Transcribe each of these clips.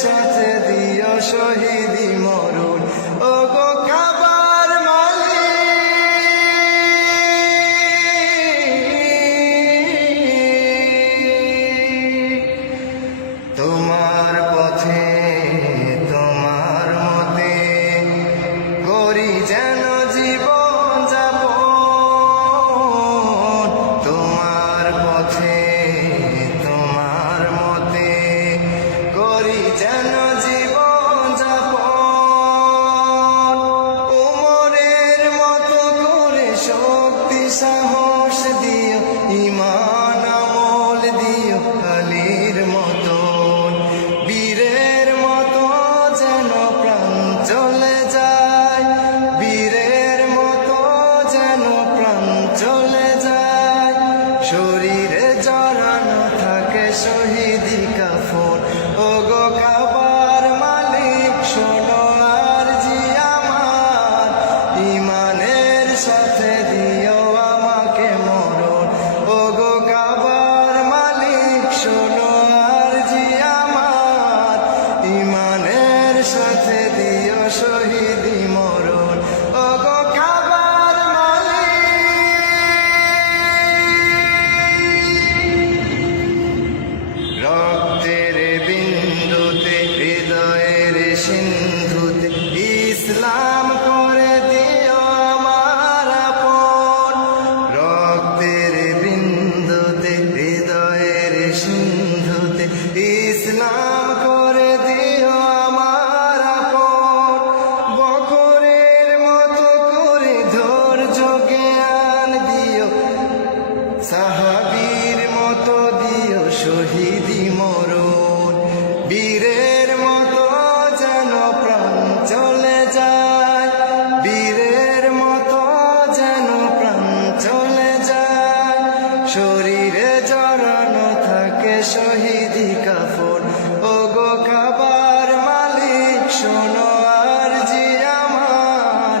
সাথে দিও শহীদি মরণ। ও গো কাবার মালিক, তোমার পথে তোমার মতে করি যেন জীবন যাপন। তোমার পথে তোমার মতে করি যেন জীবন যাপন। উমরের মতো করে শক্তি সাহস দিও, ঈমান আমল দিও আলীর মতন। বীরের মতো যেন প্রাণ চলে যায়, বীরের মতো যেন প্রাণ চলে যায়। শরীরে জড়ানো থাকে শহীদি কাফন। ও গো কাবার মালিক, শোনো আরজি আমার, ঈমানের সাথে দিও আমাকে মরণ। ও গো কাবার মালিক, শোনো আরজি আমার, ঈমানের সাথে দিও শহীদি মরণ। ও গো কাবার মালিক, রক্তের বিন্দুতে হৃদয়ের সিন্ধুতে ইসলাম করে দিও আমার আপন। রক্তের বিন্দুতে হৃদয়ের সিন্ধুতে ইসলাম করে দিও আমার আপন। বকরের মতো করে ধৈর্য জ্ঞান দিও, সাহাবীর মতো দিও শহীদি মরণ। বীরের মতো যেন প্রাণ চলে যায়, বীরের মতো যেন প্রাণ চলে যায়। শরীরে জড়ানো থাকে শহীদি কাফন। ও গো কাবার মালিক, শোনো আরজি আমার,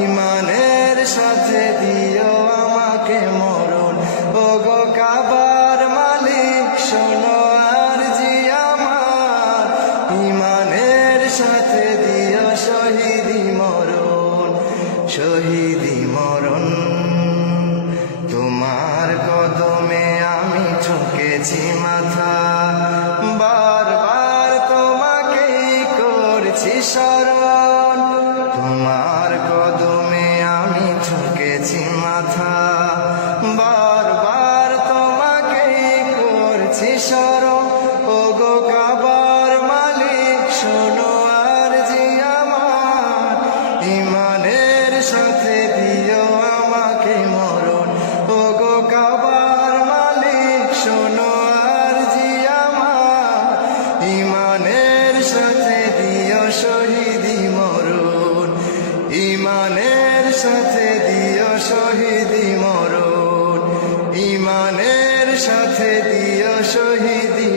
ঈমানের সাথে দিও আমাকে মরণ। ও গো কাবার মালিক, শোনো আরজি আমার, ঈমানের সাথে দিও শহীদি মরণ। শহীদি মরণ, তোমার কদমে আমি ঝুঁকেছি মাথা, বারবার তোমাকেই করছি স্মরণ। তোমার কদমে আমি ঝুঁকেছি মাথা, বারবার তোমাকেই করছি স্মরণ। ও গো কাবার মালিক, শোনো আরজি আমার, ঈমানের সাথে দিও আমাকে মরণ। ও গো কাবার মালিক, শোনো আরজি আমার, ঈমানের সাথে দিও শহীদি মরণ। ঈমানের সাথে দিও শহীদি মরণ, ঈমানের সাথে দিও শহীদি